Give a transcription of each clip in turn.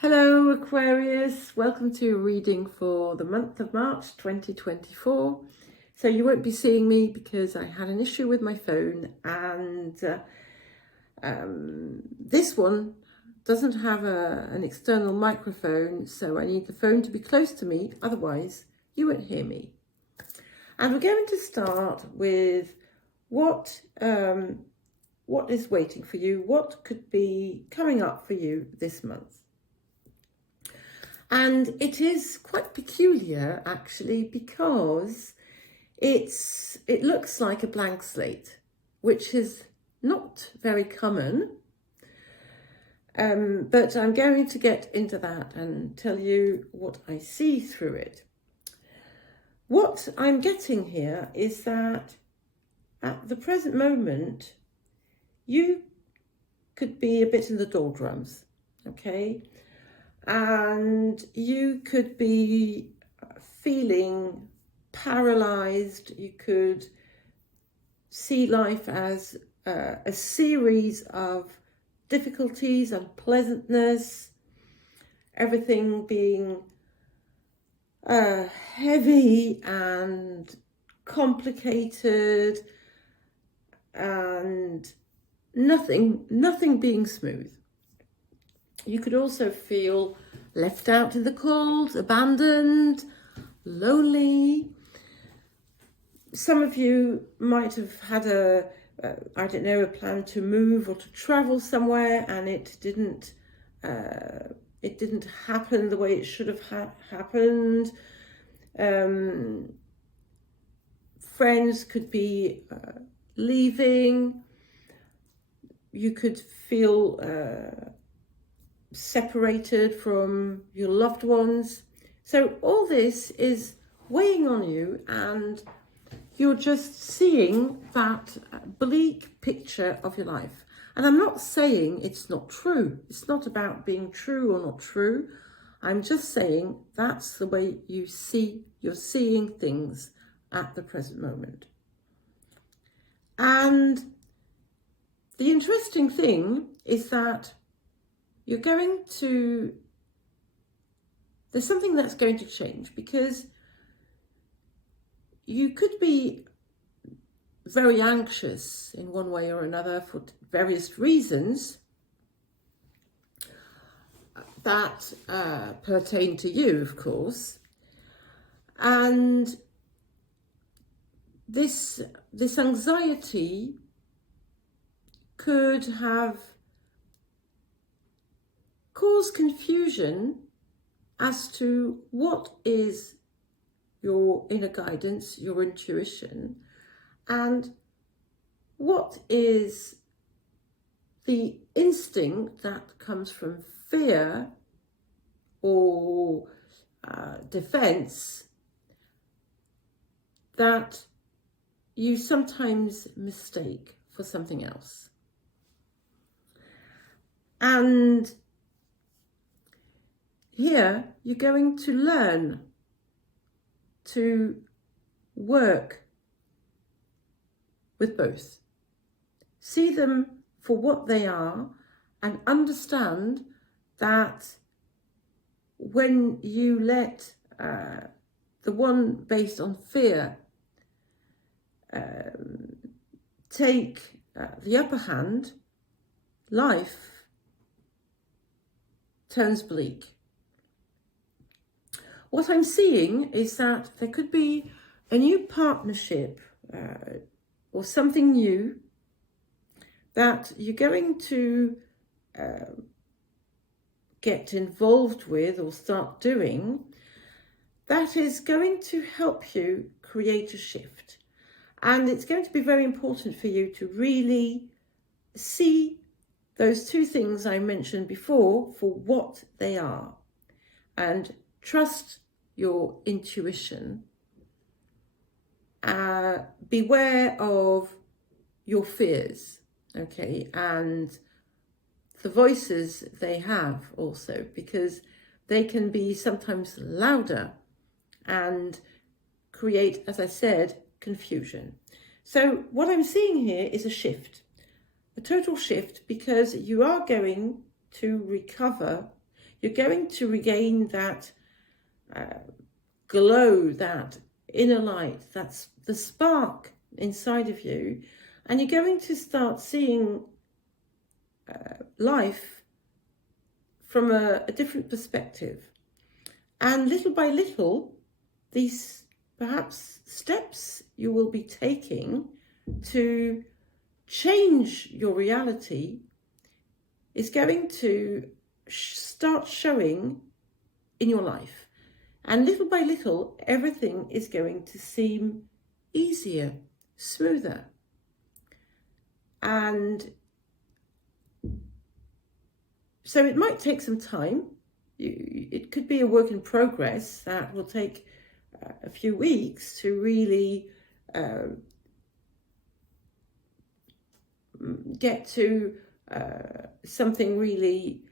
Hello Aquarius, welcome to a reading for the month of March 2024. So you won't be seeing me because I had an issue with my phone and this one doesn't have an external microphone, so I need the phone to be close to me, otherwise you won't hear me. And we're going to start with what is waiting for you, what could be coming up for you this month. And it is quite peculiar, actually, because it looks like a blank slate, which is not very common. But I'm going to get into that and tell you what I see through it. What I'm getting here is that at the present moment, you could be a bit in the doldrums, okay? And you could be feeling paralyzed. You could see life as a series of difficulties, unpleasantness, everything being heavy and complicated, and nothing being smooth. You could also feel left out in the cold, abandoned, lonely. Some of you might have had a plan to move or to travel somewhere, and it didn't happen the way it should have happened. Friends could be leaving. You could feel separated from your loved ones. So all this is weighing on you, and you're just seeing that bleak picture of your life. And I'm not saying it's not true. It's not about being true or not true. I'm just saying that's the way you're seeing things at the present moment. And the interesting thing is that there's something that's going to change, because you could be very anxious in one way or another for various reasons that pertain to you, of course. And this anxiety could have cause confusion as to what is your inner guidance, your intuition, and what is the instinct that comes from fear or defense that you sometimes mistake for something else. And here, you're going to learn to work with both. See them for what they are, and understand that when you let the one based on fear take the upper hand, life turns bleak. What I'm seeing is that there could be a new partnership or something new that you're going to get involved with or start doing, that is going to help you create a shift. And it's going to be very important for you to really see those two things I mentioned before for what they are, and trust your intuition. Beware of your fears, okay, and the voices they have also, because they can be sometimes louder and create, as I said, confusion. So what I'm seeing here is a shift, a total shift, because you are going to recover You're going to regain that glow, that inner light, that's the spark inside of you, and you're going to start seeing life from a different perspective. And little by little, these perhaps steps you will be taking to change your reality is going to start showing in your life. And little by little, everything is going to seem easier, smoother. And so it might take some time. It could be a work in progress that will take a few weeks to really get to something really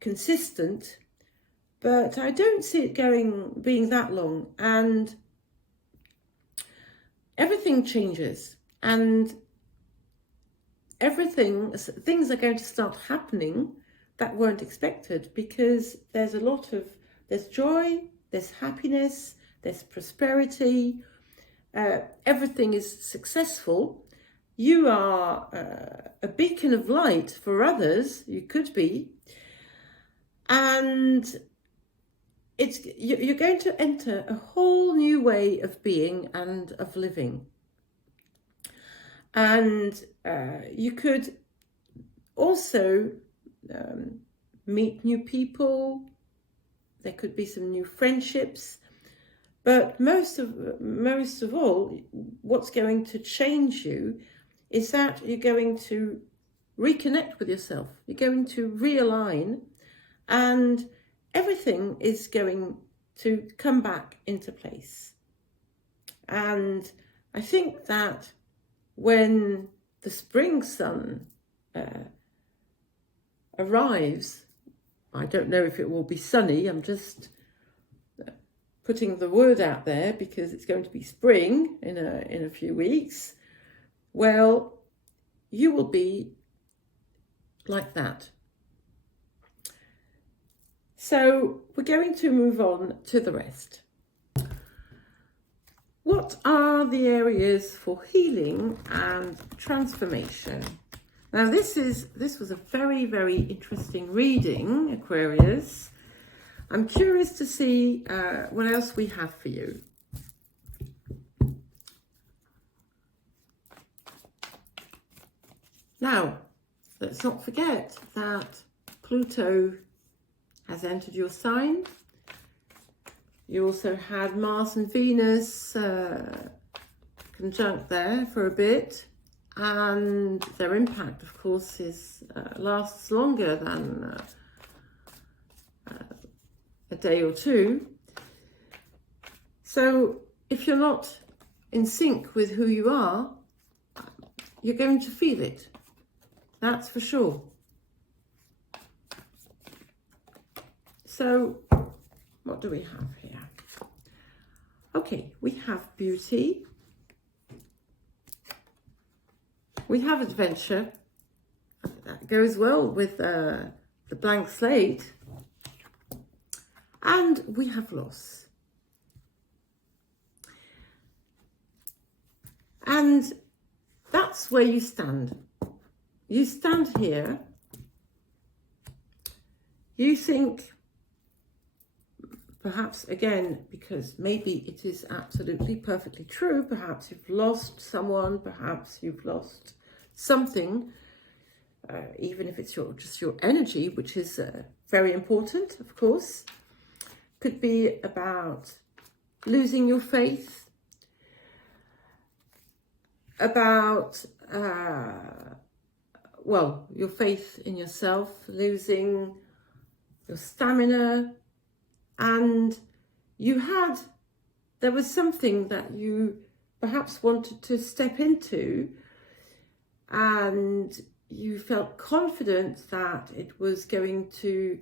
consistent, but I don't see it being that long, and everything changes, and things are going to start happening that weren't expected, because there's joy, there's happiness, there's prosperity, everything is successful. You are a beacon of light for others, you could be, and you're going to enter a whole new way of being and of living. And you could also meet new people. There could be some new friendships, but most of all, what's going to change you is that you're going to reconnect with yourself. You're going to realign, and everything is going to come back into place. And I think that when the spring sun arrives, I don't know if it will be sunny, I'm just putting the word out there because it's going to be spring in a few weeks. Well, you will be like that. So we're going to move on to the rest. What are the areas for healing and transformation? Now this was a very, very interesting reading, Aquarius. I'm curious to see what else we have for you. Now, let's not forget that Pluto has entered your sign. You also had Mars and Venus conjunct there for a bit, and their impact, of course, lasts longer than a day or two. So if you're not in sync with who you are, you're going to feel it. That's for sure. So what do we have here? Okay, we have beauty. We have adventure. That goes well with the blank slate. And we have loss. And that's where you stand. You stand here. You think, perhaps again, because maybe it is absolutely perfectly true, perhaps you've lost someone, perhaps you've lost something, even if it's just your energy, which is very important, of course. Could be about losing your faith, about, your faith in yourself, losing your stamina, and there was something that you perhaps wanted to step into, and you felt confident that it was going to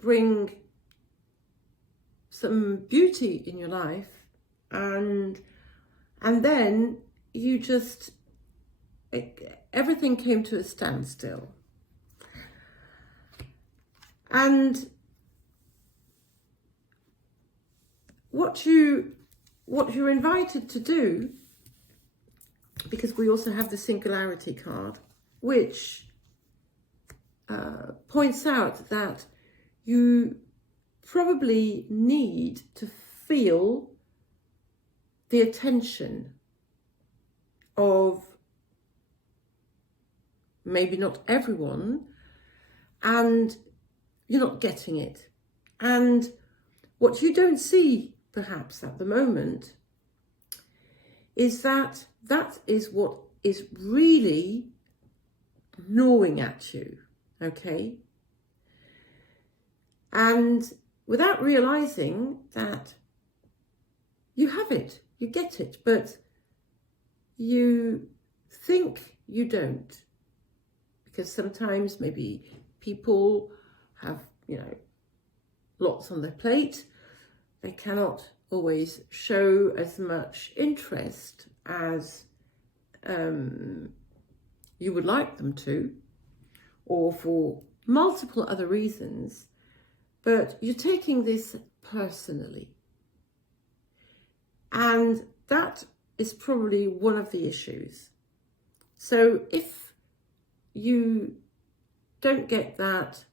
bring some beauty in your life, and then everything came to a standstill. And what you're invited to do, because we also have the singularity card, which points out that you probably need to feel the attention of maybe not everyone, and you're not getting it. And what you don't see perhaps at the moment is that is what is really gnawing at you, okay? And without realizing that you have it, you get it, but you think you don't, because sometimes maybe people have, lots on their plate. They cannot always show as much interest as you would like them to, or for multiple other reasons, but you're taking this personally. And that is probably one of the issues. So if you don't get that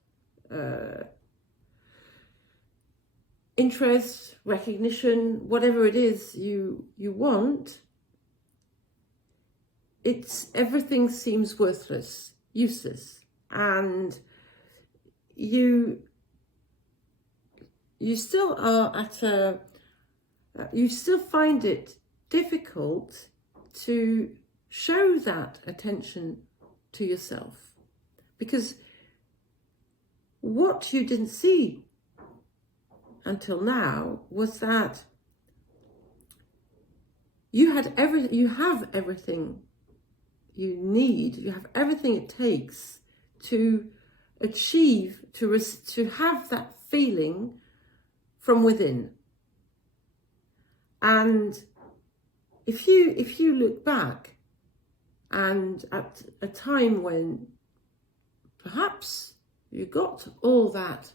interest, recognition, whatever it is you want, everything seems worthless, useless, and you still are you still find it difficult to show that attention to yourself, because what you didn't see until now was that you have everything you need, you have everything it takes to achieve, to have that feeling from within. And if you look back, and at a time when perhaps you got all that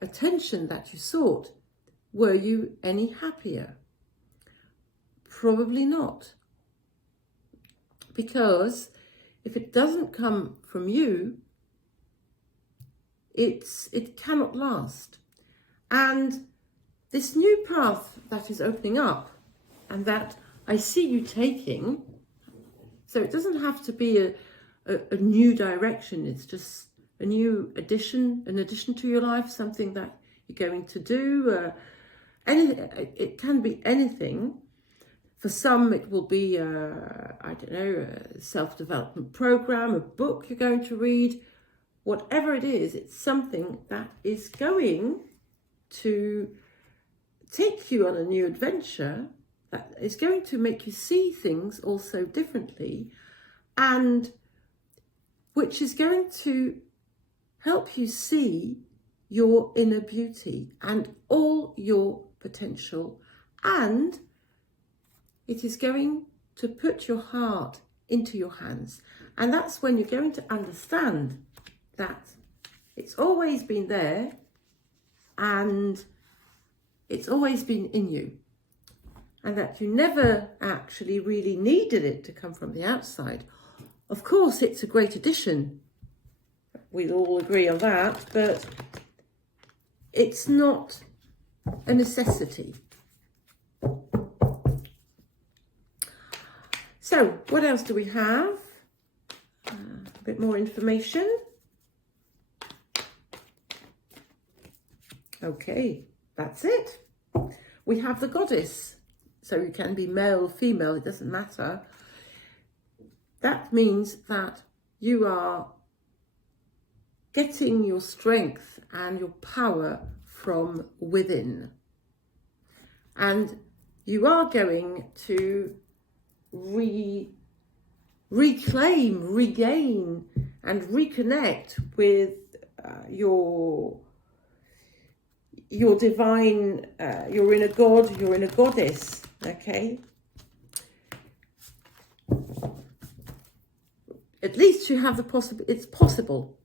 attention that you sought, were you any happier? Probably not. Because if it doesn't come from you, it cannot last. And this new path that is opening up, and that I see you taking, so it doesn't have to be a new direction, it's just a new addition, an addition to your life, something that you're going to do. It can be anything. For some, it will be, a self-development program, a book you're going to read. Whatever it is, it's something that is going to take you on a new adventure, that is going to make you see things also differently, and which is going to help you see your inner beauty and all your potential, and it is going to put your heart into your hands. And that's when you're going to understand that it's always been there and it's always been in you, and that you never actually really needed it to come from the outside. Of course, it's a great addition. We'll all agree on that, but it's not a necessity. So, what else do we have? A bit more information. Okay, that's it. We have the goddess. So you can be male, female, it doesn't matter. That means that you are getting your strength and your power from within. And you are going to reclaim, regain, and reconnect with your divine, your inner god, your inner goddess, okay? At least you have the it's possible.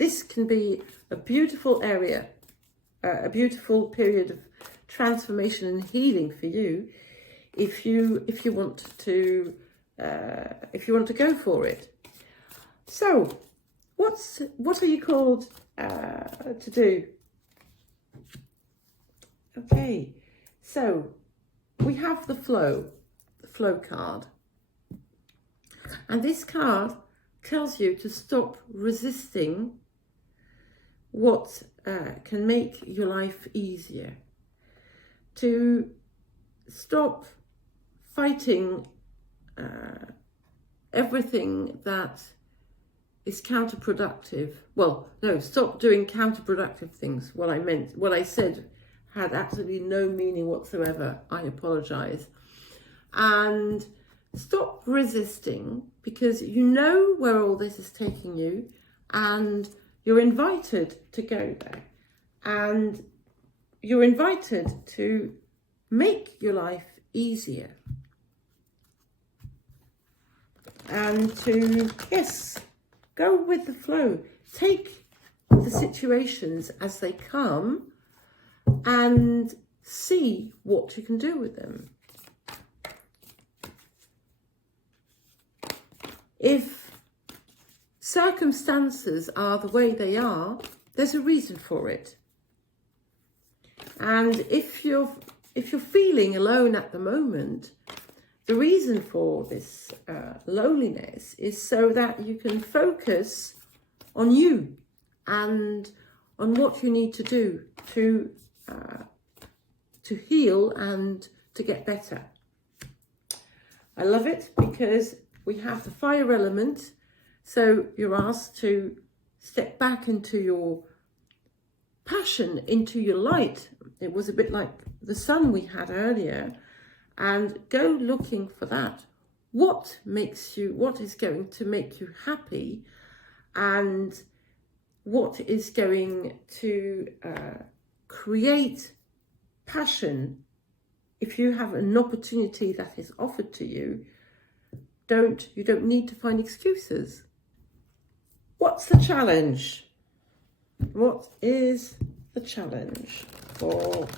this can be a beautiful area, a beautiful period of transformation and healing for you, if you want to go for it. So, what are you called to do? Okay, so we have the flow card, and this card tells you to stop resisting what can make your life easier, to stop fighting everything that is counterproductive. Well, no, stop doing counterproductive things. What I said had absolutely no meaning whatsoever. I apologize. And stop resisting, because you know where all this is taking you, and you're invited to go there, and you're invited to make your life easier, and to, yes, go with the flow. Take the situations as they come and see what you can do with them. If circumstances are the way they are, there's a reason for it. And if you're feeling alone at the moment, the reason for this loneliness is so that you can focus on you and on what you need to do to heal and to get better. I love it because we have the fire element, so you're asked to step back into your passion, into your light. It was a bit like the sun we had earlier, and go looking for that. What is going to make you happy, and what is going to create passion. If you have an opportunity that is offered to you, you don't need to find excuses. What's the challenge? What is the challenge for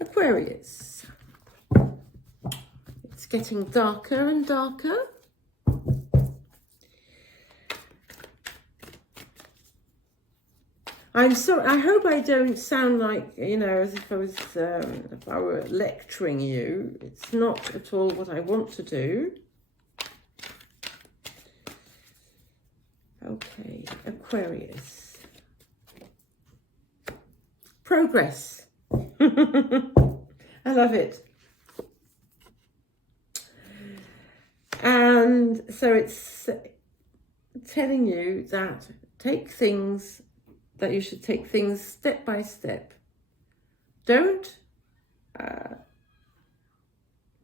Aquarius? It's getting darker and darker. I'm sorry, I hope I don't sound like, as if if I were lecturing you. It's not at all what I want to do. Okay, Aquarius. Progress. I love it. And so it's telling you that you should take things step by step. Don't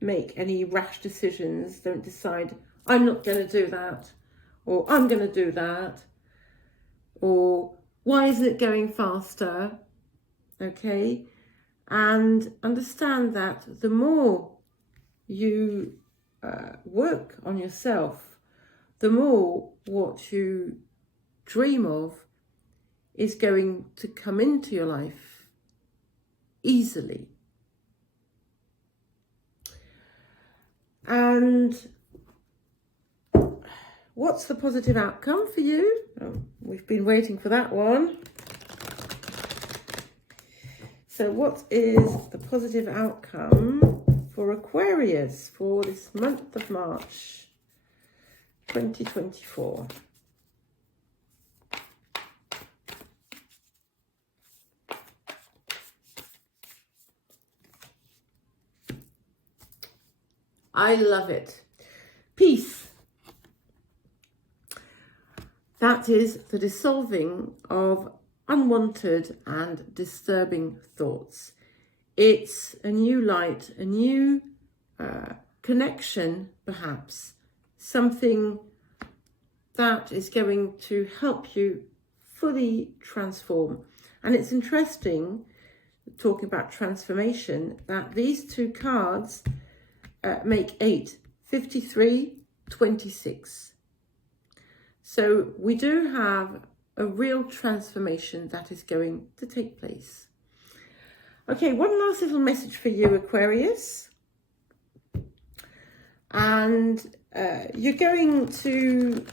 make any rash decisions. Don't decide, I'm not going to do that, or I'm going to do that, or why isn't it going faster? Okay? And understand that the more you work on yourself, the more what you dream of is going to come into your life easily. And what's the positive outcome for you? Oh, we've been waiting for that one. So what is the positive outcome for Aquarius for this month of March 2024? I love it. Peace. That is the dissolving of unwanted and disturbing thoughts. It's a new light, a new connection, perhaps, something that is going to help you fully transform. And it's interesting, talking about transformation, that these two cards make 8, 53, 26. So we do have a real transformation that is going to take place. Okay, one last little message for you, Aquarius. And you're going to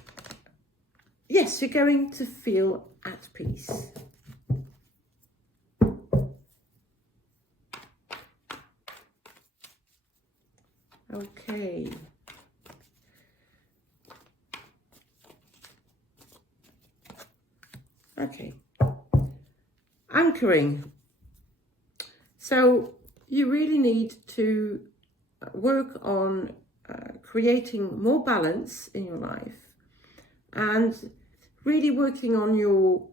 feel at peace. Okay. Okay. Anchoring. So you really need to work on creating more balance in your life and really working on your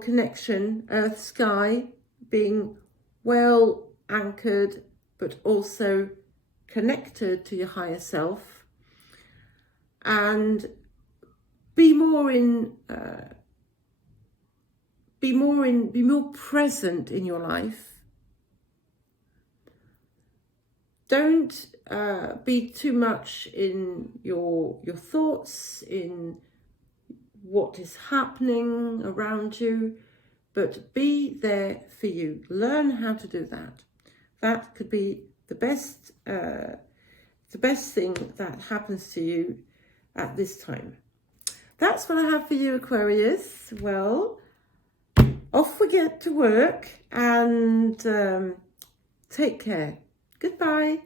connection, earth, sky, being well anchored, but also connected to your higher self, and be more present in your life. Don't be too much in your thoughts, in what is happening around you, but be there for you. Learn how to do that. That could be the best thing that happens to you at this time. That's what I have for you, Aquarius. Well, off we get to work, and take care. Goodbye.